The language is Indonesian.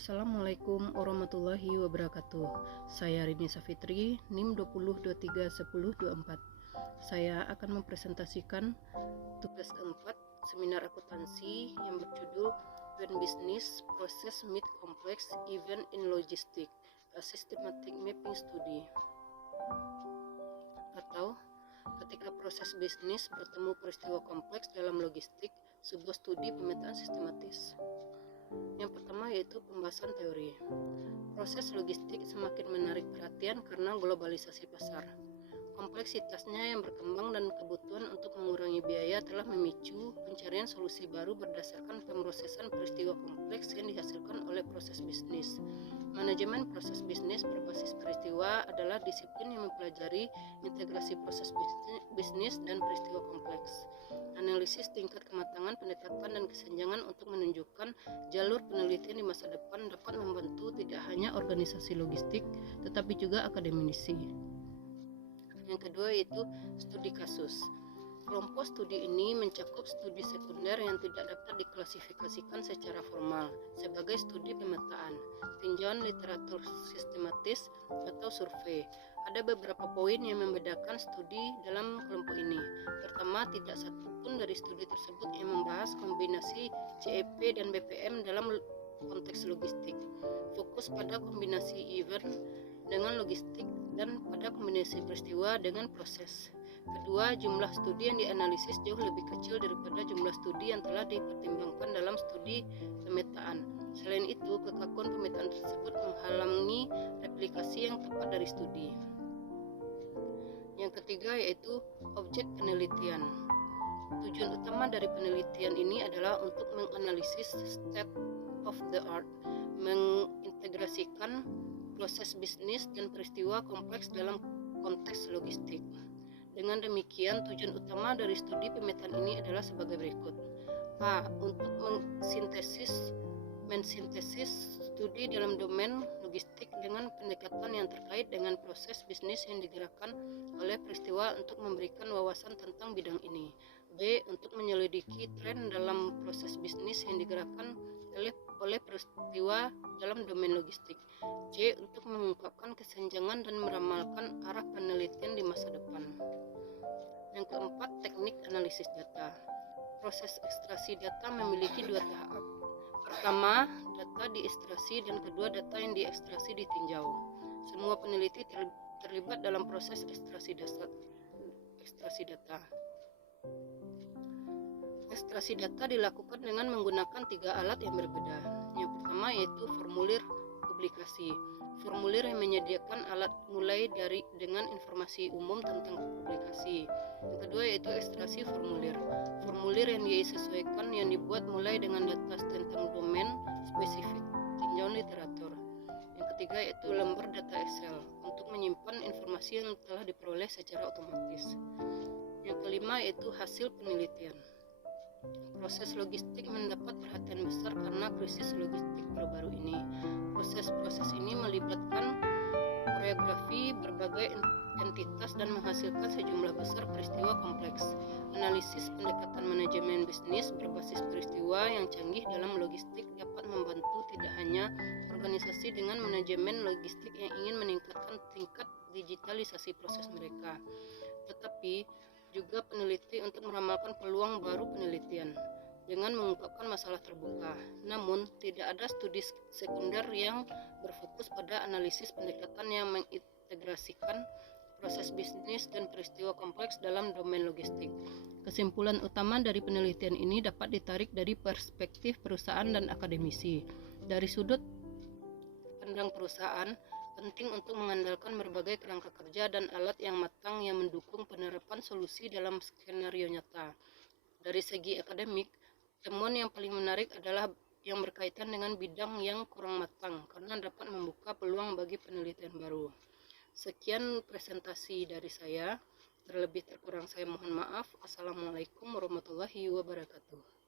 Assalamualaikum warahmatullahi wabarakatuh. Saya Rini Safitri, NIM 20231024. Saya akan mempresentasikan tugas keempat seminar akuntansi yang berjudul When Business Process Meet Complex Event in Logistics, a Systematic Mapping Study. Atau ketika proses bisnis bertemu peristiwa kompleks dalam logistik, sebuah studi pemetaan sistematis. Yang pertama yaitu pembahasan teori. Proses logistik semakin menarik perhatian karena globalisasi pasar. Kompleksitasnya yang berkembang dan kebutuhan untuk mengurangi biaya telah memicu pencarian solusi baru berdasarkan pemrosesan peristiwa kompleks yang dihasilkan oleh proses bisnis. Manajemen proses bisnis berbasis peristiwa adalah disiplin yang mempelajari integrasi proses bisnis dan peristiwa kompleks. Analisis tingkat kematangan pendekatan dan kesenjangan untuk menunjukkan jalur penelitian di masa depan dapat membantu tidak hanya organisasi logistik, tetapi juga akademisi. Yang kedua yaitu studi kasus. Kelompok studi ini mencakup studi sekunder yang tidak dapat diklasifikasikan secara formal sebagai studi pemetaan, tinjauan literatur sistematis, atau survei. Ada beberapa poin yang membedakan studi dalam kelompok ini. Pertama, tidak satu pun dari studi tersebut yang membahas kombinasi CEP dan BPM dalam konteks logistik. Fokus pada kombinasi event dengan logistik dan pada kombinasi peristiwa dengan proses. Kedua, jumlah studi yang dianalisis jauh lebih kecil daripada jumlah studi yang telah dipertimbangkan dalam studi pemetaan. Selain itu, kekakuan pemetaan tersebut menghalangi replikasi yang tepat dari studi. Yang ketiga yaitu objek penelitian. Tujuan utama dari penelitian ini adalah untuk menganalisis state of the art, mengintegrasikan proses bisnis dan peristiwa kompleks dalam konteks logistik. Dengan demikian, tujuan utama dari studi pemetaan ini adalah sebagai berikut. A. Untuk mensintesis studi dalam domain logistik dengan pendekatan yang terkait dengan proses bisnis yang digerakkan oleh peristiwa untuk memberikan wawasan tentang bidang ini. B. Untuk menyelidiki tren dalam proses bisnis yang digerakkan oleh peristiwa dalam domain logistik. C. Untuk mengungkapkan kesenjangan dan meramalkan arah penelitian di masa depan. Yang keempat, teknik analisis data. Proses ekstraksi data memiliki dua tahap. Pertama, data diekstraksi, dan kedua, data yang diekstraksi ditinjau. Semua peneliti terlibat dalam proses ekstraksi data. Ekstraksi data dilakukan dengan menggunakan 3 alat yang berbeda. Yang pertama yaitu formulir publikasi. Formulir yang menyediakan alat mulai dengan informasi umum tentang publikasi. Yang kedua yaitu ekstraksi formulir. Formulir yang disesuaikan yang dibuat mulai dengan data tentang domain spesifik, tinjauan literatur. Yang ketiga yaitu lembar data Excel untuk menyimpan informasi yang telah diperoleh secara otomatis. Yang kelima yaitu hasil penelitian. Proses logistik mendapat perhatian besar karena krisis logistik baru-baru ini. Proses-proses ini melibatkan koreografi berbagai entitas dan menghasilkan sejumlah besar peristiwa kompleks. Analisis pendekatan manajemen bisnis berbasis peristiwa yang canggih dalam logistik dapat membantu tidak hanya organisasi dengan manajemen logistik yang ingin meningkatkan tingkat digitalisasi proses mereka, tetapi juga peneliti untuk meramalkan peluang baru penelitian dengan mengungkapkan masalah terbuka. Namun, tidak ada studi sekunder yang berfokus pada analisis pendekatan yang mengintegrasikan proses bisnis dan peristiwa kompleks dalam domain logistik. Kesimpulan utama dari penelitian ini dapat ditarik dari perspektif perusahaan dan akademisi. Dari sudut pandang perusahaan, penting untuk mengandalkan berbagai kerangka kerja dan alat yang matang yang mendukung penerapan solusi dalam skenario nyata. Dari segi akademik, temuan yang paling menarik adalah yang berkaitan dengan bidang yang kurang matang karena dapat membuka peluang bagi penelitian baru. Sekian presentasi dari saya. Terlebih terkurang saya mohon maaf. Assalamualaikum warahmatullahi wabarakatuh.